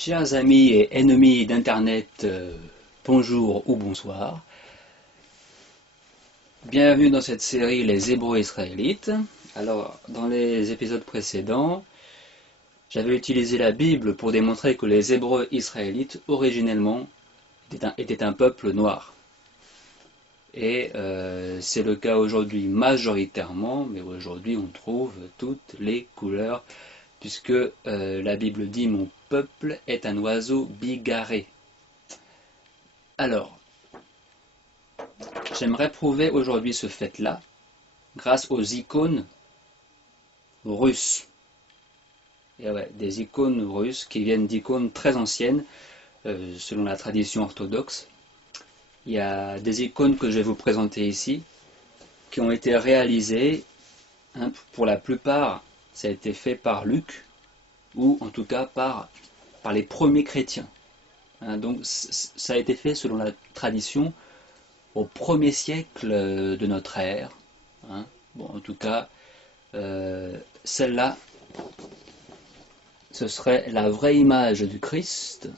Chers amis et ennemis d'Internet, bonjour ou bonsoir. Bienvenue dans cette série Les Hébreux israélites. Alors, dans les épisodes précédents, j'avais utilisé la Bible pour démontrer que les Hébreux israélites, originellement, étaient un peuple noir. Et c'est le cas aujourd'hui majoritairement, mais aujourd'hui on trouve toutes les couleurs, puisque la Bible dit « Mon peuple est un oiseau bigarré ». Alors, j'aimerais prouver aujourd'hui ce fait-là grâce aux icônes russes. Et ouais, des icônes russes qui viennent d'icônes très anciennes, selon la tradition orthodoxe. Il y a des icônes que je vais vous présenter ici, qui ont été réalisées, pour la plupart, ça a été fait par Luc, ou en tout cas par les premiers chrétiens. Donc ça a été fait selon la tradition au 1er siècle de notre ère. Bon, en tout cas, celle-là, ce serait la vraie image du Christ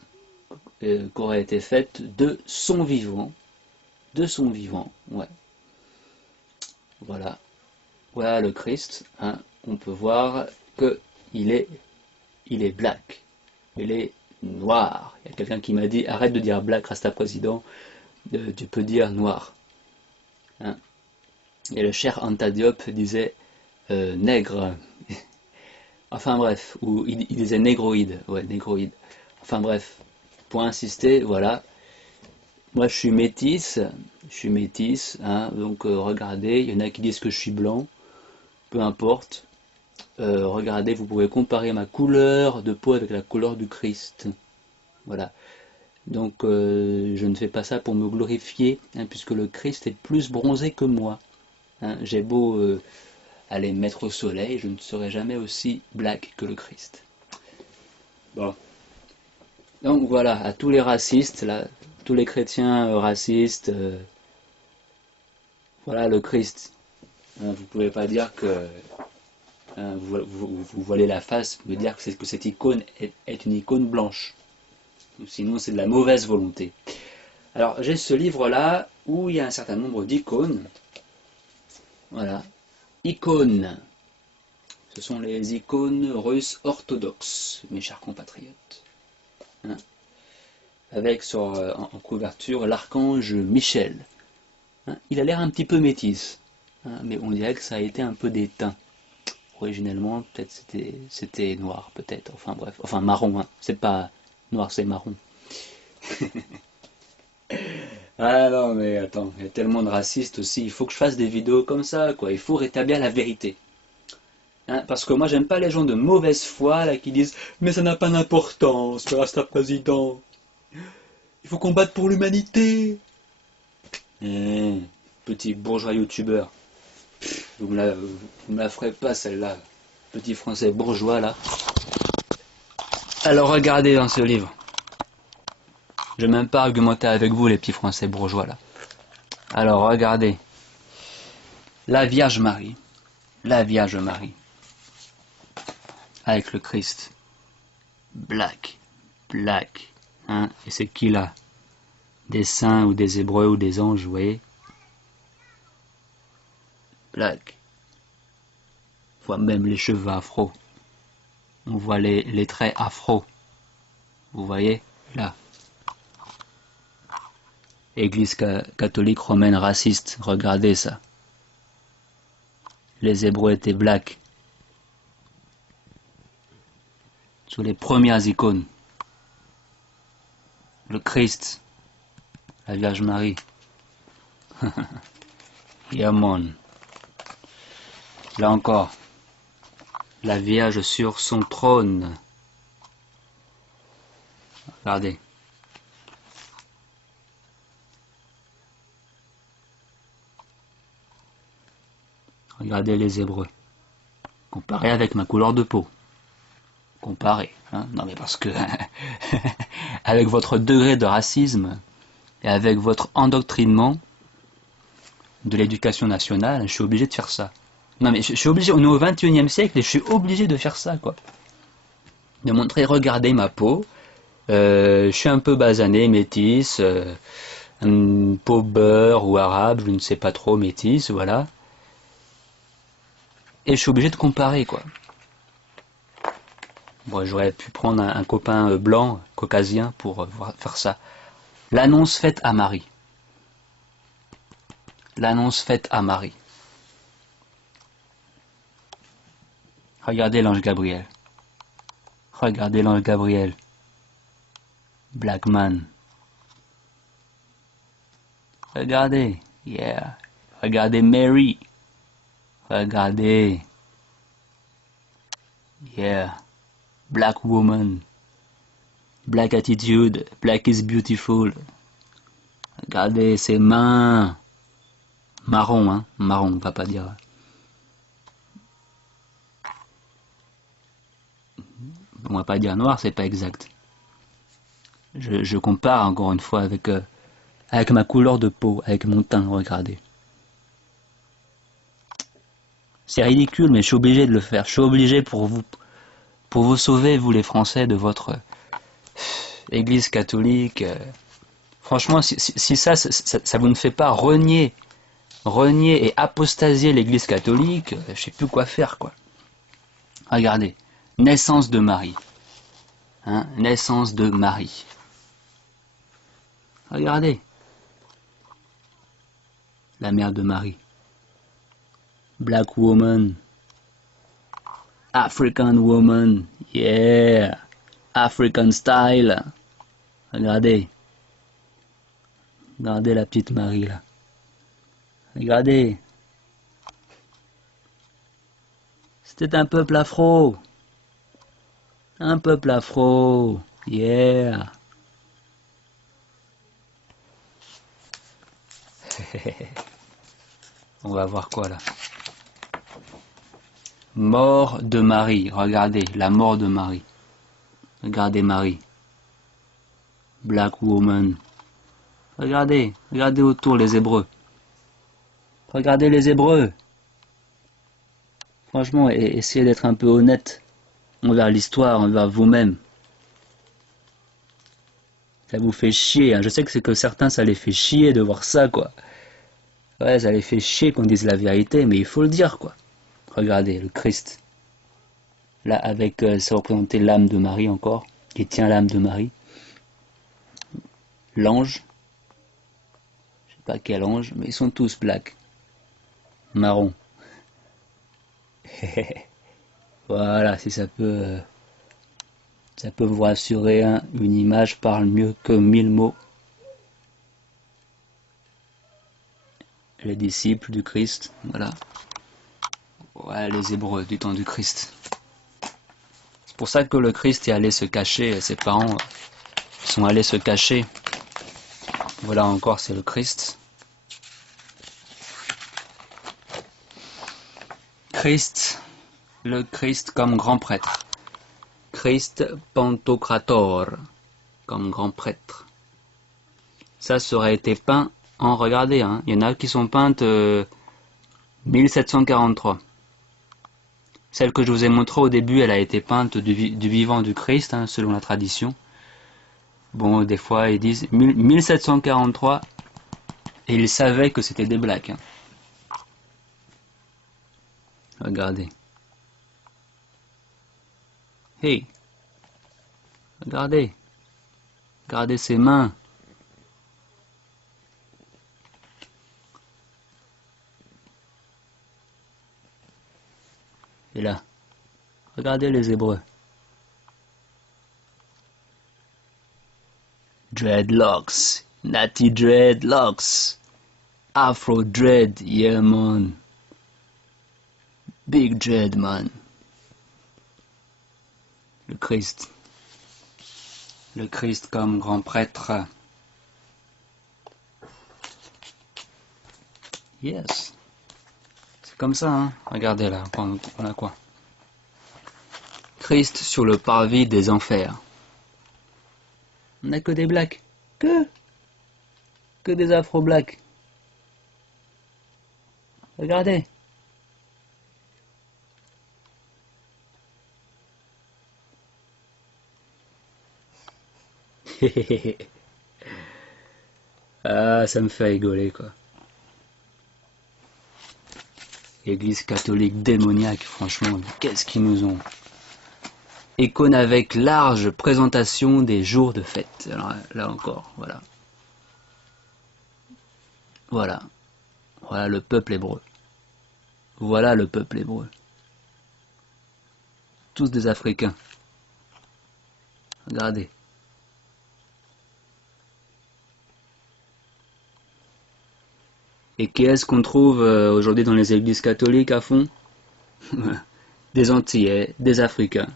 qui aurait été faite de son vivant. De son vivant, ouais. Voilà. Voilà le Christ. On peut voir qu'il est black. Il est noir. Il y a quelqu'un qui m'a dit, arrête de dire black, Rasta président, tu peux dire noir. Et le cher Anta Diop disait nègre. Enfin bref, ou il disait négroïde. Ouais, négroïde. Enfin bref, pour insister, voilà. Moi je suis métisse, donc regardez, il y en a qui disent que je suis blanc, peu importe. Regardez, vous pouvez comparer ma couleur de peau avec la couleur du Christ. Voilà. Donc je ne fais pas ça pour me glorifier, puisque le Christ est plus bronzé que moi. J'ai beau aller me mettre au soleil, je ne serai jamais aussi black que le Christ. Bon. Donc voilà, à tous les racistes, là, tous les chrétiens racistes, voilà le Christ. Vous pouvez pas dire que vous voilez la face, me dire que cette icône est une icône blanche. Sinon c'est de la mauvaise volonté. Alors j'ai ce livre-là où il y a un certain nombre d'icônes. Voilà. Icônes. Ce sont les icônes russes orthodoxes, mes chers compatriotes. Avec en couverture l'archange Michel. Il a l'air un petit peu métis, mais on dirait que ça a été un peu déteint. Originellement, peut-être c'était noir, peut-être. Enfin bref, enfin marron. C'est pas noir, c'est marron. Ah non, mais attends, il y a tellement de racistes aussi. Il faut que je fasse des vidéos comme ça, quoi. Il faut rétablir la vérité. Parce que moi, j'aime pas les gens de mauvaise foi là qui disent « Mais ça n'a pas d'importance, le Rasta président. Il faut combattre pour l'humanité. » Petit bourgeois youtubeur. Vous me la ferez pas celle-là. Petit français bourgeois là. Alors regardez dans ce livre. Je vais même pas argumenter avec vous les petits français bourgeois là. Alors regardez. La Vierge Marie. La Vierge Marie. Avec le Christ. Black. Et c'est qui là? Des saints ou des hébreux ou des anges, vous voyez? Black. On voit même les cheveux afro. On voit les traits afro. Vous voyez? Là. Église catholique romaine raciste. Regardez ça. Les hébreux étaient black. Sur les premières icônes. Le Christ. La Vierge Marie. Yamon. Là encore. La Vierge sur son trône. Regardez. Regardez les Hébreux. Comparé avec ma couleur de peau. Comparé. Non mais parce que avec votre degré de racisme et avec votre endoctrinement de l'éducation nationale, je suis obligé de faire ça. Non mais je suis obligé, on est au 21e siècle et je suis obligé de faire ça, quoi. De montrer, regardez ma peau, Je suis un peu basané, métis, peau beurre ou arabe, je ne sais pas trop, métis, voilà. Et je suis obligé de comparer, quoi. Bon, j'aurais pu prendre un copain blanc, caucasien, pour faire ça. L'annonce faite à Marie. L'annonce faite à Marie. Regardez l'ange Gabriel. Regardez l'ange Gabriel. Black man. Regardez. Yeah. Regardez Mary. Regardez. Yeah. Black woman. Black attitude. Black is beautiful. Regardez ses mains. Marron, hein. Marron, on va pas dire. On va pas dire noir, c'est pas exact. Je compare encore une fois avec ma couleur de peau, avec mon teint, regardez. C'est ridicule, mais je suis obligé de le faire. Je suis obligé pour vous sauver, vous les Français, de votre Église catholique. Franchement, si ça vous ne fait pas renier et apostasier l'Église catholique, je sais plus quoi faire, quoi. Regardez, naissance de Marie. Hein, naissance de Marie. Regardez. La mère de Marie. Black woman. African woman. Yeah. African style. Regardez. Regardez la petite Marie là. Regardez. C'était un peuple afro. Un peuple afro. Yeah. On va voir quoi là. Mort de Marie. Regardez, la mort de Marie. Regardez Marie. Black woman. Regardez, regardez autour les Hébreux. Regardez les Hébreux. Franchement, essayez d'être un peu honnête envers l'histoire, envers vous-même. Ça vous fait chier, hein. Je sais que c'est que certains, ça les fait chier de voir ça, quoi. Ouais, ça les fait chier qu'on dise la vérité, mais il faut le dire, quoi. Regardez, le Christ. Là, avec, ça représentait l'âme de Marie encore, qui tient l'âme de Marie. L'ange. Je sais pas quel ange, mais ils sont tous black. Marron. Voilà, si ça peut vous rassurer, hein, une image parle mieux que 1000 mots. Les disciples du Christ, voilà. Ouais, les Hébreux du temps du Christ. C'est pour ça que le Christ est allé se cacher, ses parents sont allés se cacher. Voilà encore, c'est le Christ. Christ, le Christ comme grand prêtre. Christ Pantocrator, comme grand prêtre. Ça aurait été peint en, regardez, hein, il y en a qui sont peintes 1743. Celle que je vous ai montrée au début, elle a été peinte du vivant du Christ, hein, selon la tradition. Bon, des fois, ils disent 1743, et ils savaient que c'était des blacks. Hein. Regardez. Hey, regardez. Regardez ses mains. Et là, regardez les Hébreux. Dreadlocks, natty dreadlocks, afro dread, yeah man, big dread man. Le Christ comme grand prêtre. Yes, c'est comme ça, hein. Regardez là, on a quoi? Christ sur le parvis des enfers. On n'a que des blacks. Que des afro-blacks. Regardez. Ah, ça me fait rigoler, quoi. Église catholique démoniaque, franchement, qu'est-ce qu'ils nous ont. Icône avec large présentation des jours de fête. Alors là encore, voilà. Voilà. Voilà le peuple hébreu. Voilà le peuple hébreu. Tous des Africains. Regardez. Et qui est-ce qu'on trouve aujourd'hui dans les églises catholiques à fond? Des Antillais, des Africains.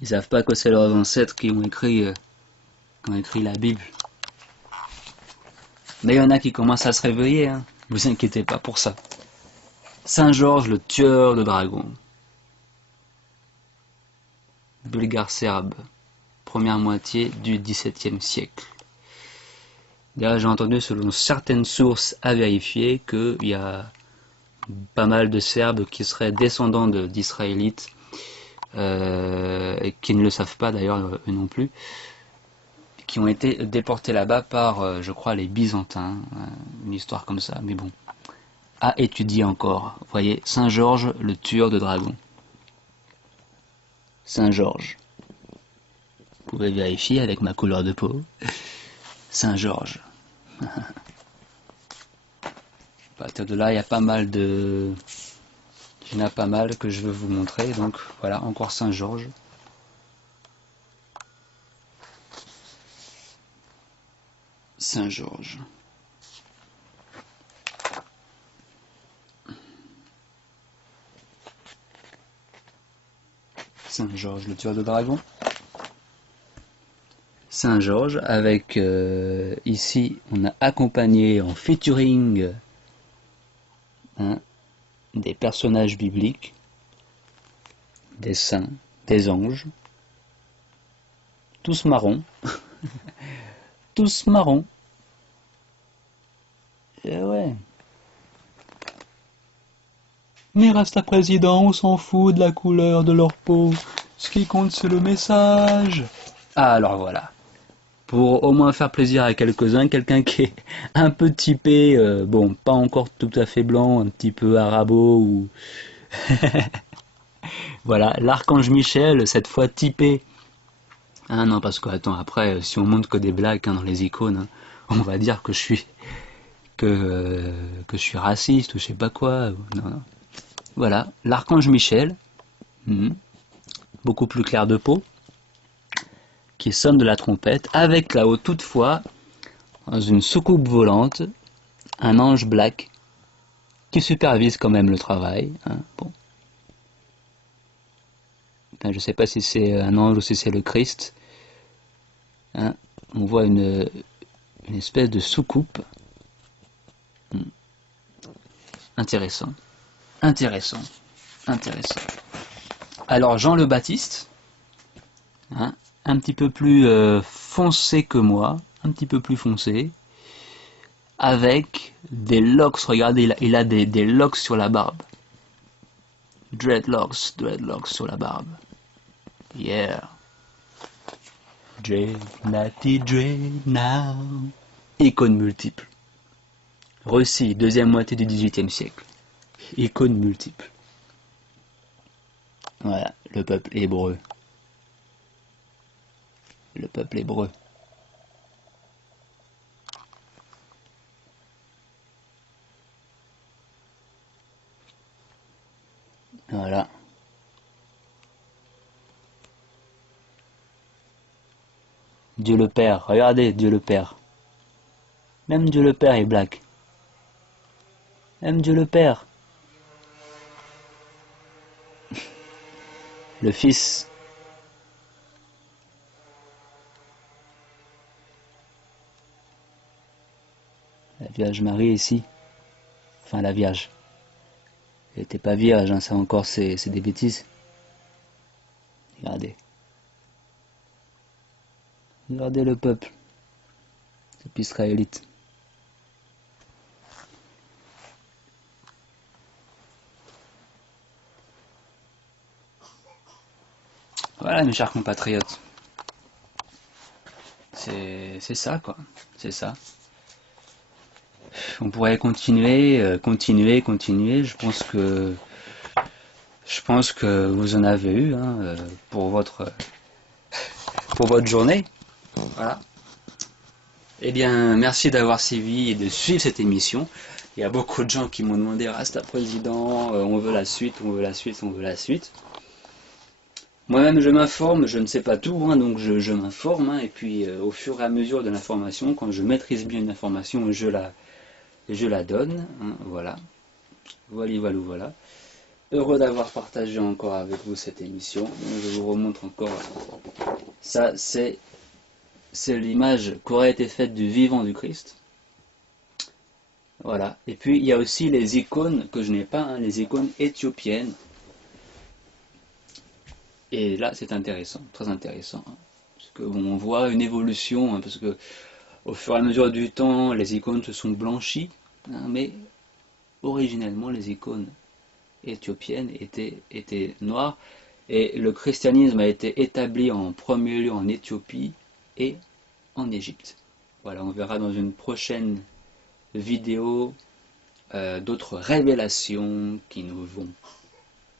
Ils savent pas que c'est leurs ancêtres qui ont écrit la Bible. Mais il y en a qui commencent à se réveiller, hein. Vous inquiétez pas pour ça. Saint Georges, le tueur de dragons. Bulgare serbe. Première moitié du XVIIe siècle. D'ailleurs, j'ai entendu, selon certaines sources à vérifier, qu'il y a pas mal de Serbes qui seraient descendants d'Israélites, et qui ne le savent pas d'ailleurs, eux non plus, qui ont été déportés là-bas par, je crois, les Byzantins, une histoire comme ça, mais bon, à étudier encore. Vous voyez, Saint Georges, le tueur de dragons. Saint Georges. Vous pouvez vérifier avec ma couleur de peau. Saint Georges. À partir de là, il y a pas mal de... Il y en a pas mal que je veux vous montrer, donc voilà, encore Saint Georges. Saint Georges. Saint Georges, le tueur de dragon. Saint Georges, avec ici, on a accompagné en featuring, hein, des personnages bibliques, des saints, des anges, tous marrons, tous marrons. Et ouais. Mais reste à président, on s'en fout de la couleur de leur peau. Ce qui compte, c'est le message. Ah, alors voilà. Pour au moins faire plaisir à quelques-uns, quelqu'un qui est un peu typé, bon, pas encore tout à fait blanc, un petit peu arabo ou... Voilà, l'archange Michel, cette fois typé. Ah non, parce que, attends, après, si on montre que des blagues, hein, dans les icônes, hein, on va dire que je suis raciste ou je sais pas quoi. Non, non. Voilà, l'archange Michel, beaucoup plus clair de peau, qui sonne de la trompette, avec là-haut toutefois, dans une soucoupe volante, un ange black qui supervise quand même le travail. Hein, bon. Enfin, je sais pas si c'est un ange ou si c'est le Christ. Hein, on voit une espèce de soucoupe. Intéressant, intéressant, intéressant. Alors Jean le Baptiste, hein, un petit peu plus foncé que moi, un petit peu plus foncé, avec des locks, regardez, il a des locks sur la barbe. Dreadlocks sur la barbe. Yeah. Dread, natty dread now. Icône multiple. Russie, deuxième moitié du XVIIIe siècle. Icône multiple. Voilà, le peuple hébreu. Le peuple hébreu. Voilà. Dieu le Père, regardez Dieu le Père. Même Dieu le Père est black. Même Dieu le Père. Le Fils. La Vierge Marie ici. Enfin la Vierge. Elle n'était pas vierge, hein, ça encore c'est des bêtises. Regardez. Regardez le peuple. Le peuple israélite. Voilà, mes chers compatriotes. C'est ça, quoi. C'est ça. On pourrait continuer, continuer. Je pense que vous en avez eu hein, pour votre journée. Voilà. Eh bien, merci d'avoir suivi et de suivre cette émission. Il y a beaucoup de gens qui m'ont demandé Rasta président, on veut la suite, on veut la suite, on veut la suite. Moi-même, je m'informe, je ne sais pas tout, hein, donc je m'informe, hein, et puis au fur et à mesure de l'information, quand je maîtrise bien une information, je la donne. Hein, voilà. Voilà. Heureux d'avoir partagé encore avec vous cette émission. Donc, je vous remontre encore. Ça, c'est l'image qui aurait été faite du vivant du Christ. Voilà. Et puis, il y a aussi les icônes que je n'ai pas, hein, les icônes éthiopiennes. Et là, c'est intéressant, très intéressant. Hein, parce qu'on voit une évolution, hein, parce que au fur et à mesure du temps, les icônes se sont blanchies. Hein, mais originellement, les icônes éthiopiennes étaient noires. Et le christianisme a été établi en premier lieu en Éthiopie et en Égypte. Voilà, on verra dans une prochaine vidéo d'autres révélations qui ne vont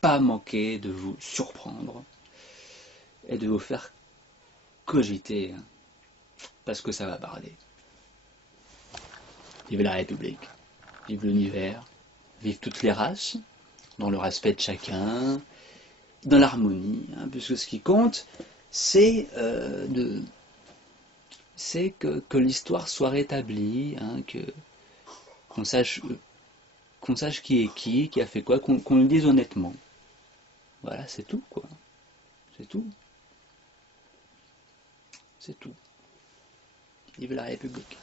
pas manquer de vous surprendre et de vous faire cogiter, hein, parce que ça va parler. Vive la République, vive l'univers, vive toutes les races, dans le respect de chacun, dans l'harmonie, hein, puisque ce qui compte, c'est que l'histoire soit rétablie, hein, qu'on sache qui est qui a fait quoi, qu'on le dise honnêtement. Voilà, c'est tout, quoi. C'est tout. C'est tout. Vive la République.